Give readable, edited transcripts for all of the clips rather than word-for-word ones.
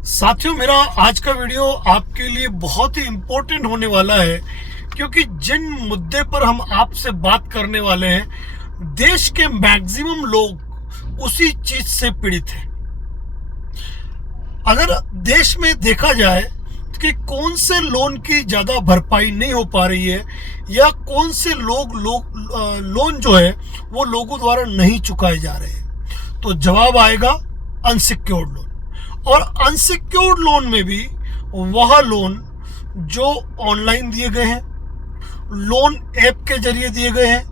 साथियों, मेरा आज का वीडियो आपके लिए बहुत ही इम्पोर्टेंट होने वाला है, क्योंकि जिन मुद्दे पर हम आपसे बात करने वाले हैं, देश के मैक्सिमम लोग उसी चीज से पीड़ित हैं। अगर देश में देखा जाए कि कौन से लोन की ज्यादा भरपाई नहीं हो पा रही है या कौन से लोन जो है वो लोगों द्वारा नहीं चुकाए जा रहे हैं, तो जवाब आएगा अनसिक्योर्ड लोन। और अनसिक्योर्ड लोन में भी वह लोन जो ऑनलाइन दिए गए हैं, लोन ऐप के जरिए दिए गए हैं,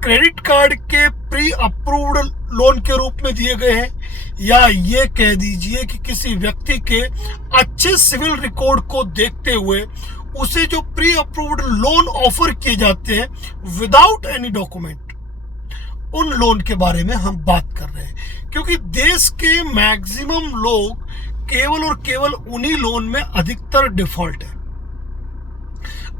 क्रेडिट कार्ड के प्री अप्रूव्ड लोन के रूप में दिए गए हैं, या ये कह दीजिए कि किसी व्यक्ति के अच्छे सिविल रिकॉर्ड को देखते हुए उसे जो प्री अप्रूव्ड लोन ऑफर किए जाते हैं विदाउट एनी डॉक्यूमेंट, उन लोन के बारे में हम बात कर रहे हैं। क्योंकि देश के मैक्सिमम लोग केवल और केवल उन्हीं लोन में अधिकतर डिफॉल्ट है।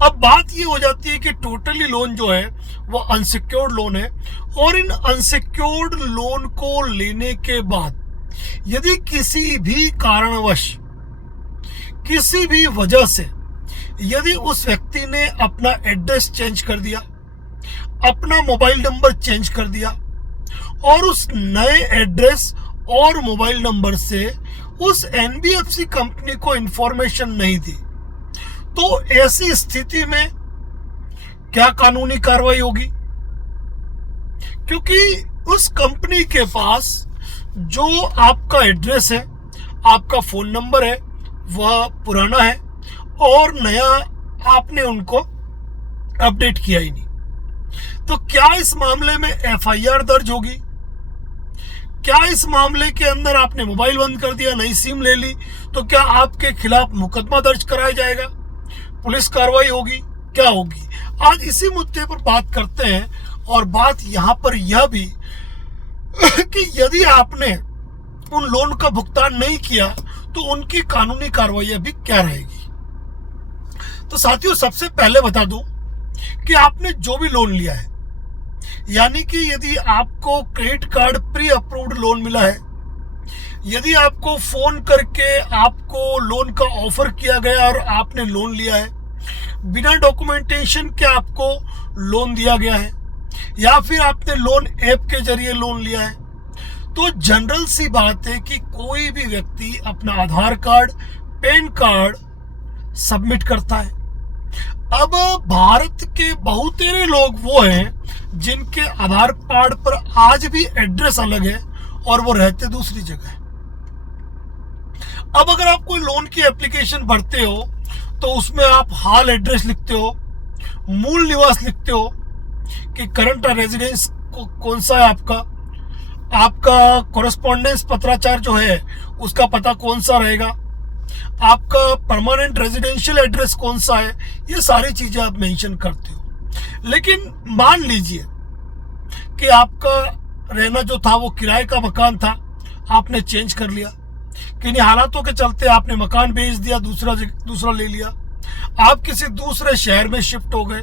अब बात ये हो जाती है कि टोटली लोन जो है वो अनसिक्योर्ड लोन है, और इन अनसिक्योर्ड लोन को लेने के बाद यदि किसी भी कारणवश, किसी भी वजह से यदि उस व्यक्ति ने अपना एड्रेस चेंज कर दिया, अपना मोबाइल नंबर चेंज कर दिया और उस नए एड्रेस और मोबाइल नंबर से उस एनबीएफसी कंपनी को इंफॉर्मेशन नहीं दी, तो ऐसी स्थिति में क्या कानूनी कार्रवाई होगी? क्योंकि उस कंपनी के पास जो आपका एड्रेस है, आपका फोन नंबर है, वह पुराना है और नया आपने उनको अपडेट किया ही नहीं। तो क्या इस मामले में एफआईआर दर्ज होगी? क्या इस मामले के अंदर आपने मोबाइल बंद कर दिया, नई सिम ले ली, तो क्या आपके खिलाफ मुकदमा दर्ज कराया जाएगा? पुलिस कार्रवाई होगी? क्या होगी? आज इसी मुद्दे पर बात करते हैं। और बात यहाँ पर यह भी कि यदि आपने उन लोन का भुगतान नहीं किया तो उनकी कानूनी कार्रवाई भी क्या रहेगी। तो साथियों, सबसे पहले बता दूं कि आपने जो भी लोन लिया है, यानी कि यदि आपको credit card pre approved loan मिला है, यदि आपको फोन करके आपको लोन का ऑफर किया गया और आपने लोन लिया है, बिना डॉक्यूमेंटेशन के आपको लोन दिया गया है, या फिर आपने लोन ऐप के जरिए लोन लिया है, तो जनरल सी बात है कि कोई भी व्यक्ति अपना आधार कार्ड, पैन कार्ड सबमिट करता है। अब भारत के बहुतेरे लोग वो हैं जिनके आधार कार्ड पर आज भी एड्रेस अलग है और वो रहते दूसरी जगह है। अब अगर आप कोई लोन की एप्लीकेशन भरते हो तो उसमें आप हाल एड्रेस लिखते हो, मूल निवास लिखते हो कि करंट रेजिडेंस कौन सा है आपका कोरेस्पोंडेंस पत्राचार जो है उसका पता कौन सा रहेगा, आपका परमानेंट रेजिडेंशियल एड्रेस कौन सा है, ये सारी चीजें आप मेंशन करते हो। लेकिन मान लीजिए कि आपका रहना जो था वो किराए का मकान था, आपने चेंज कर लिया, किन्हीं हालातों के चलते आपने मकान बेच दिया, दूसरा ले लिया, आप किसी दूसरे शहर में शिफ्ट हो गए,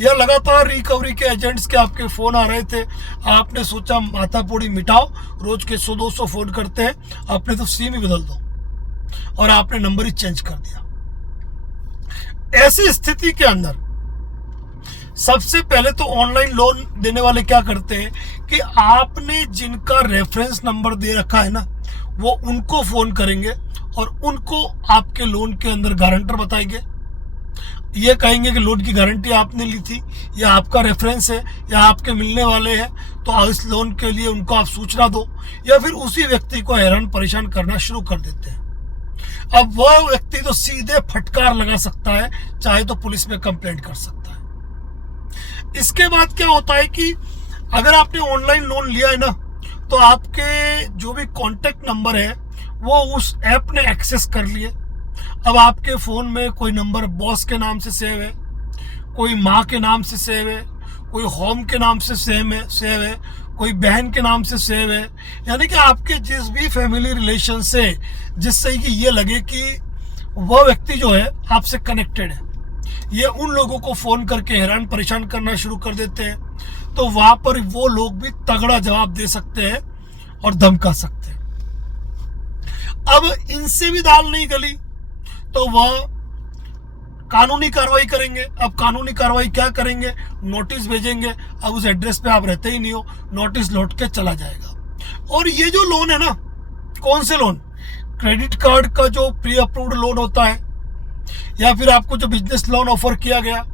या लगातार रिकवरी के एजेंट्स के आपके फोन आ रहे थे, आपने सोचा माथापोड़ी मिटाओ, रोज के 100-200 फोन करते हैं, आपने तो सिम ही बदल दो और आपने नंबर ही चेंज कर दिया। ऐसी स्थिति के अंदर सबसे पहले तो ऑनलाइन लोन देने वाले क्या करते हैं कि आपने जिनका रेफरेंस नंबर दे रखा है ना, वो उनको फोन करेंगे और उनको आपके लोन के अंदर गारंटर बताएंगे। ये कहेंगे कि लोन की गारंटी आपने ली थी, या आपका रेफरेंस है, या आपके मिलने वाले हैं, तो इस लोन के लिए उनको आप सूचना दो, या फिर उसी व्यक्ति को हैरान परेशान करना शुरू कर देते हैं। अब वह व्यक्ति तो सीधे फटकार लगा सकता है, चाहे तो पुलिस में कंप्लेंट कर सकता है। इसके बाद क्या होता है कि अगर आपने ऑनलाइन लोन लिया है ना, तो आपके जो भी कॉन्टेक्ट नंबर है वो उस ऐप ने एक्सेस कर लिए। अब आपके फोन में कोई नंबर बॉस के नाम से सेव है, कोई माँ के नाम से सेव है, कोई होम के नाम से सेव है, कोई बहन के नाम से सेव है, यानी कि आपके जिस भी फैमिली रिलेशन से, जिससे कि ये लगे कि वह व्यक्ति जो है आपसे कनेक्टेड है, ये उन लोगों को फोन करके हैरान परेशान करना शुरू कर देते हैं। तो वहां पर वो लोग भी तगड़ा जवाब दे सकते हैं और धमका सकते हैं। अब इनसे भी दाल नहीं गली तो वह कानूनी कार्रवाई करेंगे। अब कानूनी कार्रवाई क्या करेंगे, नोटिस भेजेंगे। अब उस एड्रेस पे आप रहते ही नहीं हो, नोटिस लौट के चला जाएगा। और ये जो लोन है ना, कौन से लोन, क्रेडिट कार्ड का जो प्री अप्रूव्ड लोन होता है, या फिर आपको जो बिजनेस लोन ऑफर किया गया,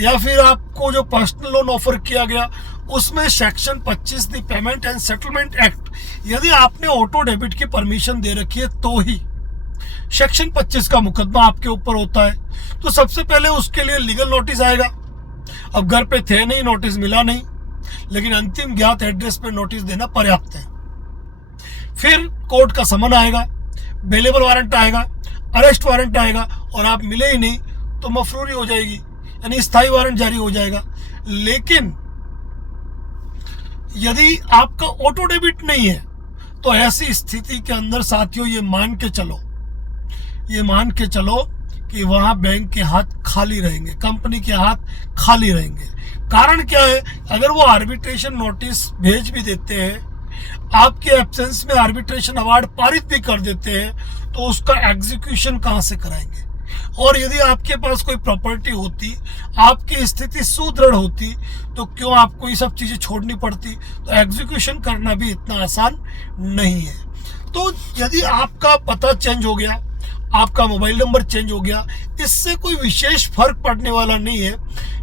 या फिर आपको जो पर्सनल लोन ऑफर किया गया, उसमें section 25 the payment and settlement act, यदि आपने ऑटो डेबिट की परमिशन दे रखी है तो ही सेक्शन 25 का मुकदमा आपके ऊपर होता है। तो सबसे पहले उसके लिए लीगल नोटिस आएगा। अब घर पे थे नहीं, नोटिस मिला नहीं, लेकिन अंतिम ज्ञात एड्रेस पे नोटिस देना पर्याप्त है। फिर कोर्ट का समन आएगा, बेलेबल वारंट आएगा, अरेस्ट वारंट आएगा, और आप मिले ही नहीं तो मफरूरी हो जाएगी, यानी स्थायी वारंट जारी हो जाएगा। लेकिन यदि आपका ऑटो डेबिट नहीं है तो ऐसी स्थिति के अंदर साथियों ये मान के चलो कि वहां बैंक के हाथ खाली रहेंगे, कंपनी के हाथ खाली रहेंगे। कारण क्या है, अगर वो आर्बिट्रेशन नोटिस भेज भी देते हैं, आपके एब्सेंस में आर्बिट्रेशन अवार्ड पारित भी कर देते हैं, तो उसका एग्जीक्यूशन कहां से कराएंगे। और यदि आपके पास कोई प्रॉपर्टी होती, आपकी स्थिति सुदृढ़ होती, तो क्यों आपको ये सब चीजें छोड़नी पड़ती। तो एग्जीक्यूशन करना भी इतना आसान नहीं है। तो यदि आपका पता चेंज हो गया, आपका मोबाइल नंबर चेंज हो गया, इससे कोई विशेष फर्क पड़ने वाला नहीं है,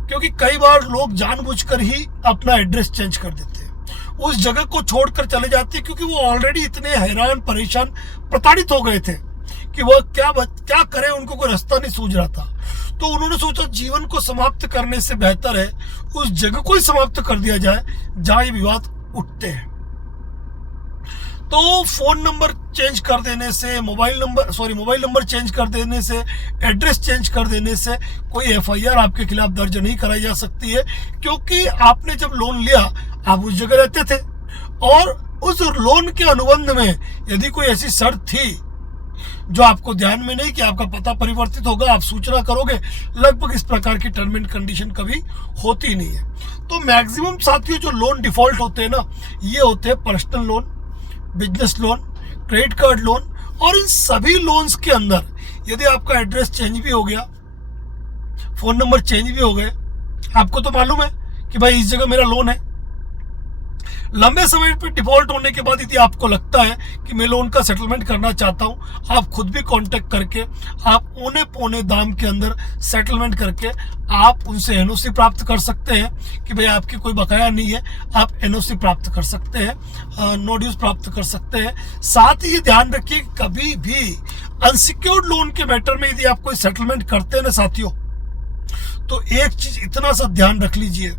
क्योंकि कई बार लोग जानबूझकर ही अपना एड्रेस चेंज कर देते हैं, उस जगह को छोड़कर चले जाते हैं, क्योंकि वो ऑलरेडी इतने हैरान परेशान प्रताड़ित हो गए थे कि वह क्या करे, उनको कोई रास्ता नहीं सूझ रहा था। तो उन्होंने सोचा जीवन को समाप्त करने से बेहतर है उस जगह को ही समाप्त कर दिया जाए जहां ये विवाद उठते हैं। तो फोन नंबर चेंज कर देने से, मोबाइल नंबर चेंज कर देने से, एड्रेस चेंज कर देने से कोई एफआईआर आपके खिलाफ दर्ज नहीं कराई जा सकती है, क्योंकि आपने जब लोन लिया आप उस जगह रहते थे, और उस लोन के अनुबंध में यदि कोई ऐसी शर्त थी जो आपको ध्यान में नहीं कि आपका पता परिवर्तित होगा, आप सूचना करोगे, लगभग इस प्रकार की टर्म एंड कंडीशन कभी होती नहीं है। तो मैक्सिमम साथियों जो लोन डिफॉल्ट होते हैं ना, ये होते हैं personal loan, business loan, credit card loan. और इन सभी लोन्स के अंदर यदि आपका एड्रेस चेंज भी हो गया, फोन नंबर चेंज भी हो गए, आपको तो मालूम है कि भाई इस जगह मेरा लोन है, लंबे समय पर डिफॉल्ट होने के बाद यदि आपको लगता है कि मैं लोन का सेटलमेंट करना चाहता हूं, आप खुद भी कांटेक्ट करके आप औने पौने दाम के अंदर सेटलमेंट करके आप उनसे एनओसी प्राप्त कर सकते हैं कि भाई आपकी कोई बकाया नहीं है। आप एनओसी प्राप्त कर सकते हैं, नो ड्यूज प्राप्त कर सकते हैं। साथ ही ये ध्यान रखिए, कभी भी अनसिक्योर्ड लोन के मैटर में यदि आप कोई सेटलमेंट करते हैं ना साथियों, तो एक चीज इतना सा ध्यान रख लीजिए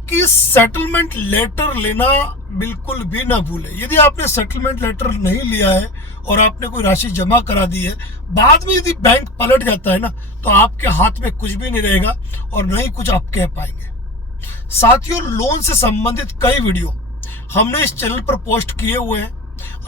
कि सेटलमेंट लेटर लेना बिल्कुल भी ना भूलें। यदि आपने सेटलमेंट लेटर नहीं लिया है और आपने कोई राशि जमा करा दी है, बाद में यदि बैंक पलट जाता है ना, तो आपके हाथ में कुछ भी नहीं रहेगा और न ही कुछ आप कह पाएंगे। साथियों, लोन से संबंधित कई वीडियो हमने इस चैनल पर पोस्ट किए हुए हैं।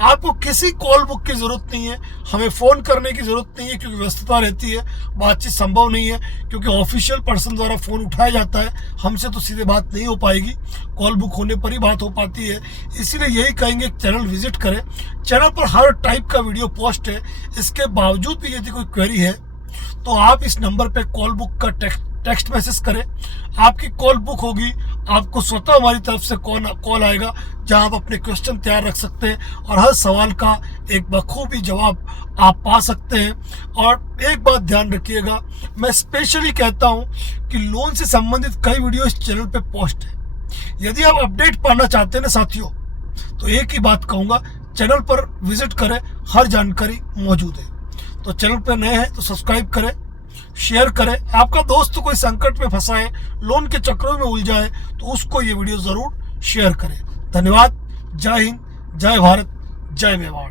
आपको किसी कॉल बुक की जरूरत नहीं है, हमें फोन करने की जरूरत नहीं है, क्योंकि व्यस्तता रहती है, बातचीत संभव नहीं है, क्योंकि ऑफिशियल पर्सन द्वारा फोन उठाया जाता है, हमसे तो सीधे बात नहीं हो पाएगी, कॉल बुक होने पर ही बात हो पाती है। इसीलिए यही कहेंगे चैनल विजिट करें, चैनल पर हर टाइप का वीडियो पोस्ट है। इसके बावजूद भी यदि कोई क्वेरी है तो आप इस नंबर पे कॉल बुक का टेक्स्ट मैसेज करें, आपकी कॉल बुक होगी, आपको स्वतः हमारी तरफ से कॉल आएगा, जहां आप अपने क्वेश्चन तैयार रख सकते हैं और हर सवाल का एक बखूबी जवाब आप पा सकते हैं। और एक बात ध्यान रखिएगा, मैं स्पेशली कहता हूं कि लोन से संबंधित कई वीडियो इस चैनल पे पोस्ट है। यदि आप अपडेट पाना चाहते हैं ना साथियों, तो एक ही बात कहूंगा, चैनल पर विजिट करें, हर जानकारी मौजूद है। तो चैनल पर नए हैं तो सब्सक्राइब करें, शेयर करें। आपका दोस्त कोई संकट में फंसा है, लोन के चक्रों में उलझा है, तो उसको ये वीडियो जरूर शेयर करें। धन्यवाद। जय हिंद, जय भारत, जय मेवाड़।